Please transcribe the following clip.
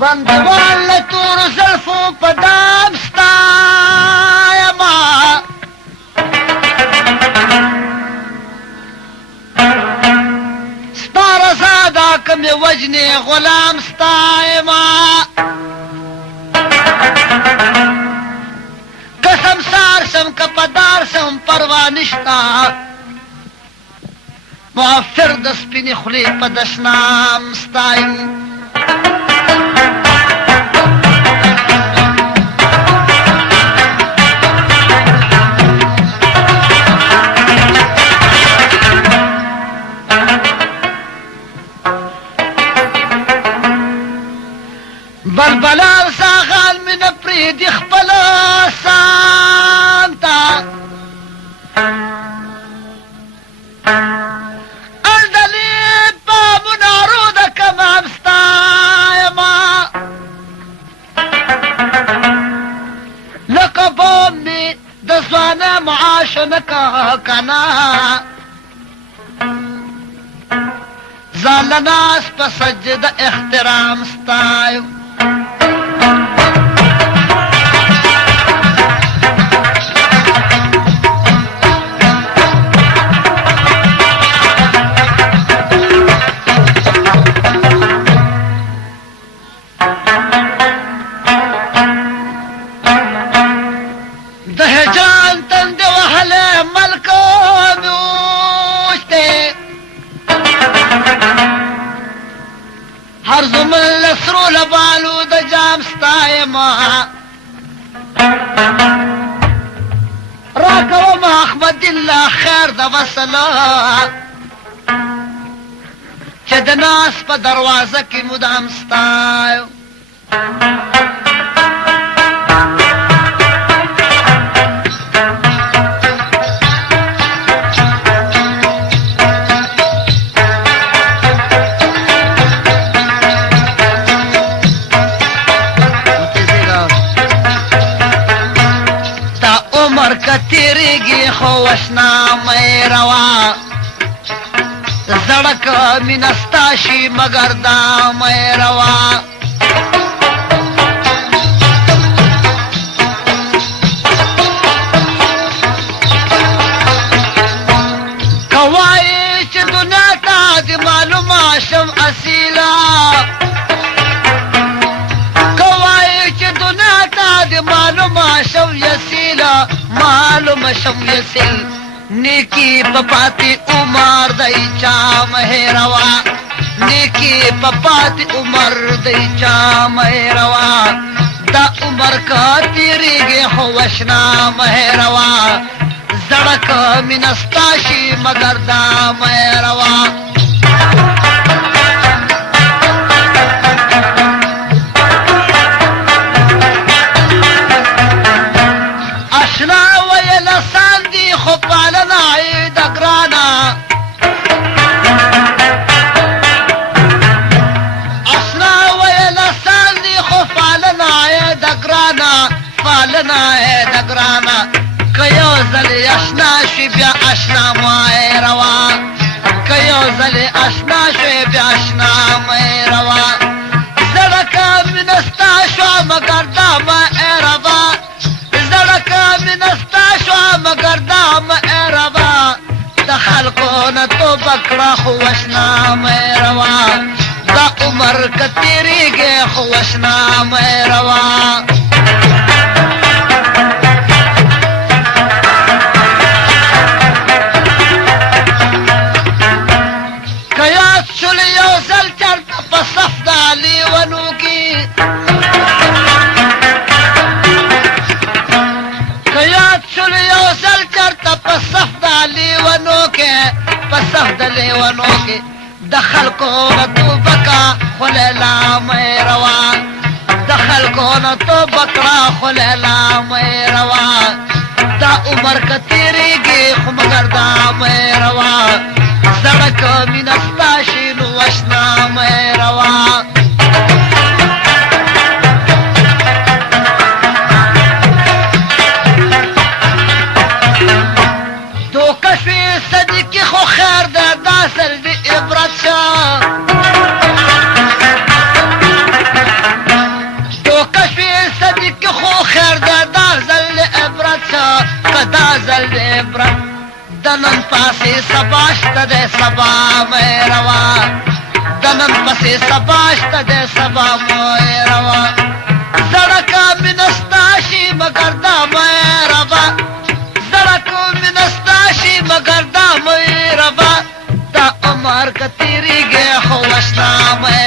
بندوال له تورو زلفو په دام ستایمه ستا رضا دا که مې وجنې غلام ستایمه قسم سار سم که پدار سم پروا نشتا معفر د سپینې خولې په دشنام ستایم بلبلان ساغان من پریدی خپل سانتا اندلی پا منارو دا کمام ستایما لکه بوم می د ځوانه معاش نکا کنا ځان ناس په سجده احترام ستایم د هجران تند وهله ملکو دوشته هر زمن لسرو لبالو د جام ستایما راکوم احمد الله خیر د وصله چې د ناس په دروازه کې مدام ستایو تیریږي خو وشنا مې روا زړک مینه ستا شي مګر دا مې روا که وایې چې دنیا ته د معلومه شم اصیله که وایې چې دنیا ته د معلومه شم یسیله معلوم شم یسل نیکی پپاتی عمر دی چا مهروا نیکی پپاتی عمر دی چا مهروا دا عمر کا تیریږي خو وشنا مهروا زړک مینستاشي مگر دا مهروا اشنا ویل ساندی خو پالنا عید گرانا اشنا ویل ساندی خو پالنا عید گرانا پالنا عید گرانا کیو زلی اشنا شی بیا اشنا مای روا کیو زلی اشنا شی بیا اشنا مای روا زړکا منستا شو مگر دا مای روا زړکا منستا شو مگر دا مې روا د خلکو نه توبه کړه خو وشنا مې روا دا عمر که تېرېږي خو وشنا مې روا که یاد شول یو ځل چېرته په صف د لیونو کې صف د لیونو کې په صف د لیونو کې د خلکو نه توبه کا خو لیلا مې روا د خلکو نه توبه کړه خو لیلا مې روا دا عمر که تېرېږي خو مګر دا مې روا سړک مینه ستا شي نو وشنا مې روا صدیقی خو خیر ده دا سر دی عبرت شا دنن پاسې سباشت دې سبا مې روا دنن پسې سباشت دې سبا مې روا زړکا منستاشي مگر دا مې روا زړکو منستاشي مگر دا مې روا دا عمر کتیری گے خوشنا مې